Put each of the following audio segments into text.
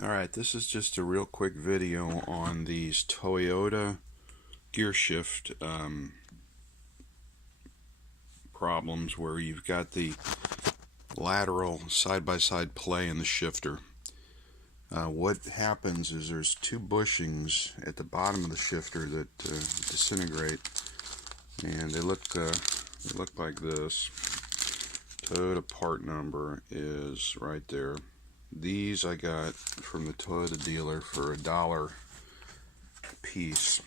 Alright, this is just a real quick video on these Toyota gear shift problems where you've got the lateral side-by-side play in the shifter. What happens is there's two bushings at the bottom of the shifter that disintegrate, and they look like this. Toyota part number is right there. These I got from the Toyota dealer for $1 a piece.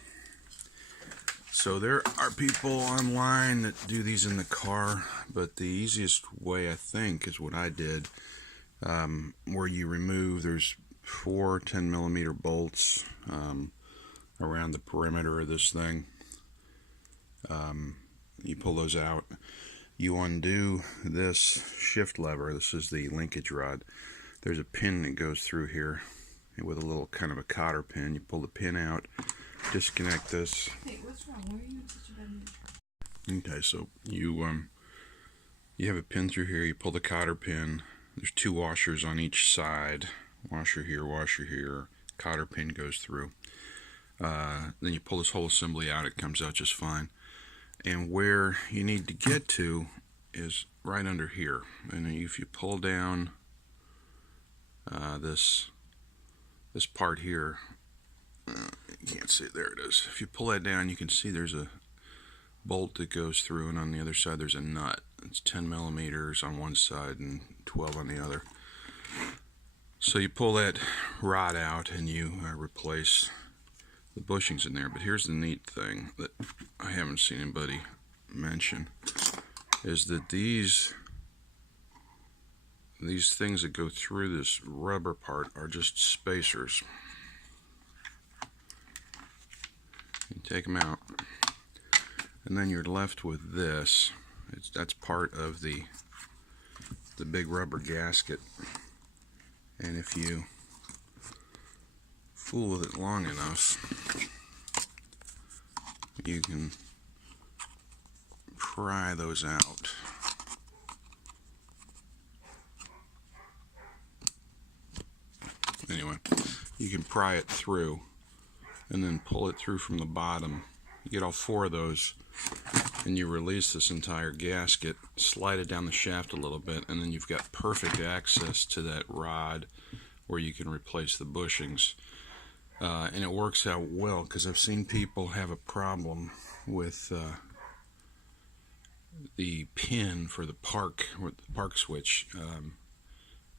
So there are people online that do these in the car, but the easiest way, I think, is what I did, where you remove, there's 4 10mm bolts around the perimeter of this thing. You pull those out. You undo this shift lever. This is the linkage rod. There's a pin that goes through here with a little kind of a cotter pin. You pull the pin out, disconnect this. Hey, what's wrong? Why are you in such a bad mood? Okay, so you have a pin through here. You pull the cotter pin. There's 2 washers on each side. Washer here. Cotter pin goes through. Then you pull this whole assembly out. It comes out just fine. And where you need to get to is right under here. And if you pull down this part here, you can't see it. There it is. If you pull that down, you can see there's a bolt that goes through, and on the other side there's a nut. It's 10mm on one side and 12 on the other. So you pull that rod out and you replace the bushings in there. But here's the neat thing that I haven't seen anybody mention, is that these things that go through this rubber part are just spacers. You take them out, and then you're left with this. That's part of the big rubber gasket, and if you fool with it long enough, you can pry those out. Anyway, you can pry it through and then pull it through from the bottom. You get all 4 of those, and you release this entire gasket, slide it down the shaft a little bit, and then you've got perfect access to that rod where you can replace the bushings. And it works out well, because I've seen people have a problem with the pin for the park switch.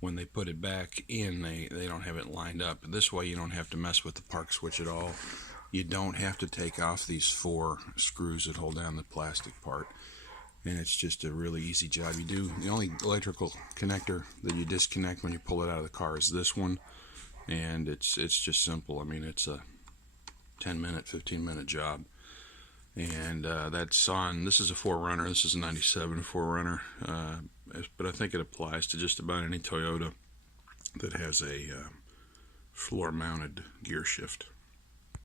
When they put it back in, they don't have it lined up. This way you don't have to mess with the park switch at all. You don't have to take off these 4 screws that hold down the plastic part, and it's just a really easy job. The only electrical connector that you disconnect when you pull it out of the car is this one, and it's just simple. I mean, it's a 10-minute, 15-minute job. And that's on, this is a 4Runner. This is a 97 4Runner, but I think it applies to just about any Toyota that has a floor-mounted gear shift.